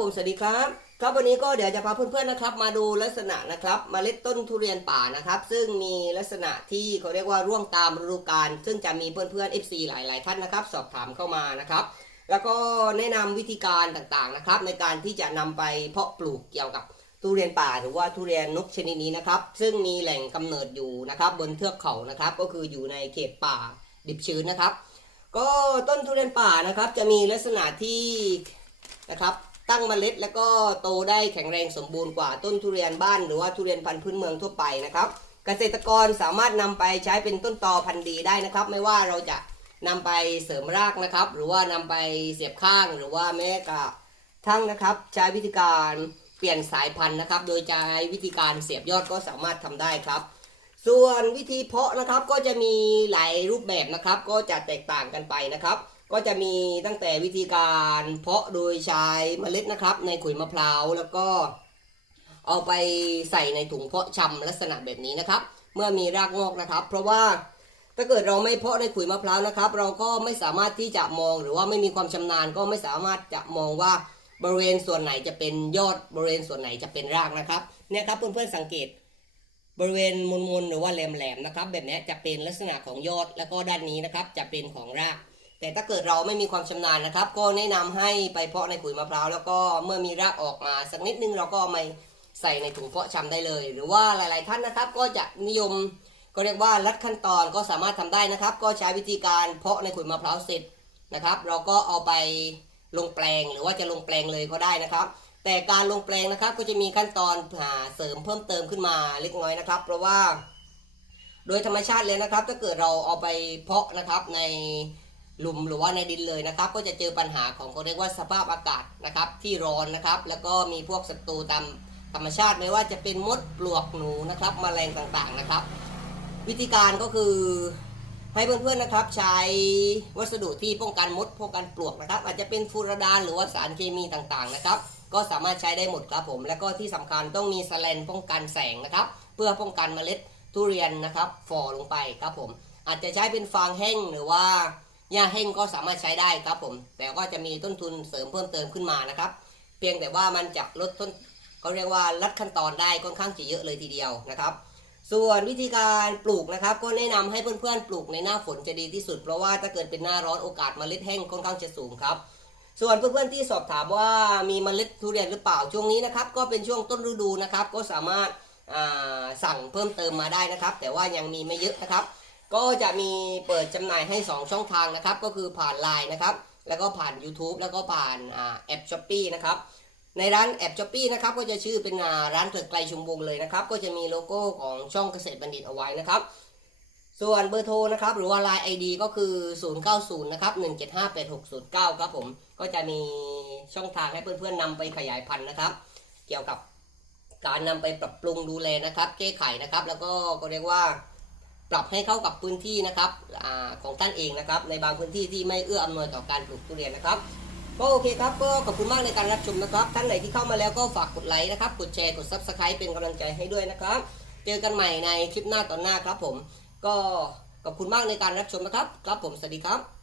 ผมสวัสดีครับ ครับวันนี้ก็เดี๋ยวจะพาเพื่อนๆนะครับ มาดูลักษณะนะครับเมล็ดต้นทุเรียนป่านะครับ ซึ่งมีลักษณะที่เขาเรียกว่าร่วงตามฤดูกาลซึ่งจะมีเพื่อนๆ FC หลาย ๆ ท่านนะครับ สอบถามเข้ามานะครับ แล้วก็แนะนำวิธีการต่างๆนะครับ ในการที่จะนำไปเพาะปลูกเกี่ยวกับทุเรียนป่าหรือว่าทุเรียนนกชนิดนี้นะครับ ซึ่งมีแหล่งกำเนิดอยู่นะครับ บนเทือกเขานะครับ ก็คืออยู่ในเขตป่าดิบชื้นนะครับ ก็ต้นทุเรียนป่านะครับ จะมีลักษณะที่นะครับ ตั้งเมล็ด แล้วก็โตได้แข็งแรงสมบูรณ์กว่าต้นทุเรียนบ้านหรือว่าทุเรียนพันธุ์พื้นเมืองทั่วไปนะครับ เกษตรกรสามารถนำไปใช้เป็นต้นตอพันธุ์ดีได้นะครับ ไม่ว่าเราจะนำไปเสริมรากนะครับ หรือว่านำไปเสียบข้างหรือว่าแม้กระทั่งนะครับ ใช้วิธีการเปลี่ยนสายพันธุ์นะครับ โดยใช้วิธีการเสียบยอดก็สามารถทำได้ครับ ส่วนวิธีเพาะนะครับก็จะมีหลายรูปแบบนะครับ ก็จะแตกต่างกันไปนะครับ ก็จะมีตั้งแต่วิธีการเพาะโดยใช้เมล็ดนะครับ ในขุยมะพร้าวแล้วก็เอาไปใส่ในถุงเพาะชำลักษณะแบบนี้นะครับ เมื่อมีรากงอกนะครับ เพราะว่าถ้าเกิดเราไม่เพาะในขุยมะพร้าวนะครับ เราก็ไม่สามารถที่จะมองหรือว่าไม่มีความชำนาญ ก็ไม่สามารถจะมองว่าบริเวณส่วนไหนจะเป็นยอดบริเวณส่วนไหนจะเป็นรากนะครับเนี่ยครับเพื่อนๆสังเกต บริเวณมนๆหรือว่าแหลมๆนะครับ แบบนี้จะเป็นลักษณะของยอดแล้วก็ด้านนี้นะครับ จะเป็นของราก แต่ถ้าเกิดเราไม่มีความชำนาญนะครับ ก็แนะนำให้ไปเพาะในขุยมะพร้าวแล้วก็เมื่อมีรากออกมาสักนิดนึงเราก็เอามาใส่ในถุงเพาะชำได้เลย หรือว่าหลาย ๆ ท่านนะครับ ก็จะนิยมก็เรียกว่าลัดขั้นตอนก็สามารถทำได้นะครับ ก็ใช้วิธีการเพาะในขุยมะพร้าวเสร็จนะครับ เราก็เอาไปลงแปลงหรือว่าจะลงแปลงเลยก็ได้นะครับ แต่การลงแปลงนะครับก็จะมีขั้นตอนหาเสริมเพิ่มเติมขึ้นมาเล็กน้อยนะครับ เพราะว่า โดยธรรมชาติเลยนะครับ ถ้าเกิดเราเอาไปเพาะนะครับใน หลุมหรือว่าในดินเลยนะครับ ก็จะเจอปัญหาของเขาเรียกว่าสภาพอากาศนะครับ ที่ร้อนนะครับ แล้วก็มีพวกศัตรูตามธรรมชาติไม่ว่าจะเป็นมดปลวกหนูนะครับแมลงต่างๆนะครับ วิธีการก็คือให้เพื่อนๆนะครับ ใช้วัสดุที่ป้องกันมดป้องกันปลวกนะครับ อาจจะเป็นฟูรดานหรือว่าสารเคมีต่างๆนะครับ ก็สามารถใช้ได้หมดครับผม แล้วก็ที่สำคัญต้องมีสแลนป้องกันแสงนะครับ เพื่อป้องกันเมล็ดทุเรียนนะครับฝ่อลงไปครับผม อาจจะใช้เป็นฟางแห้งหรือว่า หญ้าแห้งก็สามารถใช้ได้ครับผม แต่ก็จะมีต้นทุนเสริมเพิ่มเติมขึ้นมานะครับ เพียงแต่ว่ามันจะลดต้นเขาเรียกว่าลดขั้นตอนได้ค่อนข้างจะเยอะเลยทีเดียวนะครับ ส่วนวิธีการปลูกนะครับ ก็แนะนำให้เพื่อนๆปลูกในหน้าฝนจะดีที่สุด เพราะว่าถ้าเกิดเป็นหน้าร้อนโอกาสเมล็ดแห้งค่อนข้างจะสูงครับ ส่วนเพื่อนๆที่สอบถามว่ามีเมล็ดทุเรียนหรือเปล่าช่วงนี้นะครับ ก็เป็นช่วงต้นฤดูนะครับ ก็สามารถสั่งเพิ่มเติมมาได้นะครับ แต่ว่ายังมีไม่เยอะนะครับ ก็จะมีเปิดจำหน่ายให้ 2 ช่องทางนะครับ ก็คือผ่าน Line นะครับ แล้วก็ผ่าน YouTube แล้วก็ผ่านอาแอปช้อปปีนะครับ ในร้านแอปช้อปปีนะครับก็จะชื่อเป็นร้านเถิดไกลชุมวงเลยนะครับ ก็จะมีโลโก้ของช่องเกษตรบัณฑิตเอาไว้นะครับ ส่วนเบอร์โทรนะครับ หรือว่า Line ID ก็คือ 090 นะครับ 1758609 ครับผม ก็จะมีช่องทางให้เพื่อนๆนำไปขยายพันธุ์นะครับ เกี่ยวกับการนำไปปรับปรุงดูแลนะครับ แก้ไขนะครับ แล้วก็ก็เรียกว่า ปรับให้เข้ากับพื้นที่นะครับอของท่านเองนะครับ ในบางพื้นที่ที่ไม่เอื้ออำนวยต่อการปลูกทุเรียนนะครับก็โอเคครับก็ขอบคุณมากในการรับชมนะครับ ท่านไหนที่เข้ามาแล้วก็ฝากกดไลค์นะครับกดแชร์กดซับสไครป์เป็นกำลังใจให้ด้วยนะครับ เจอกันใหม่ในคลิปหน้าตอนหน้าครับผม ก็ขอบคุณมากในการรับชมนะครับ ครับผมสวัสดีครับ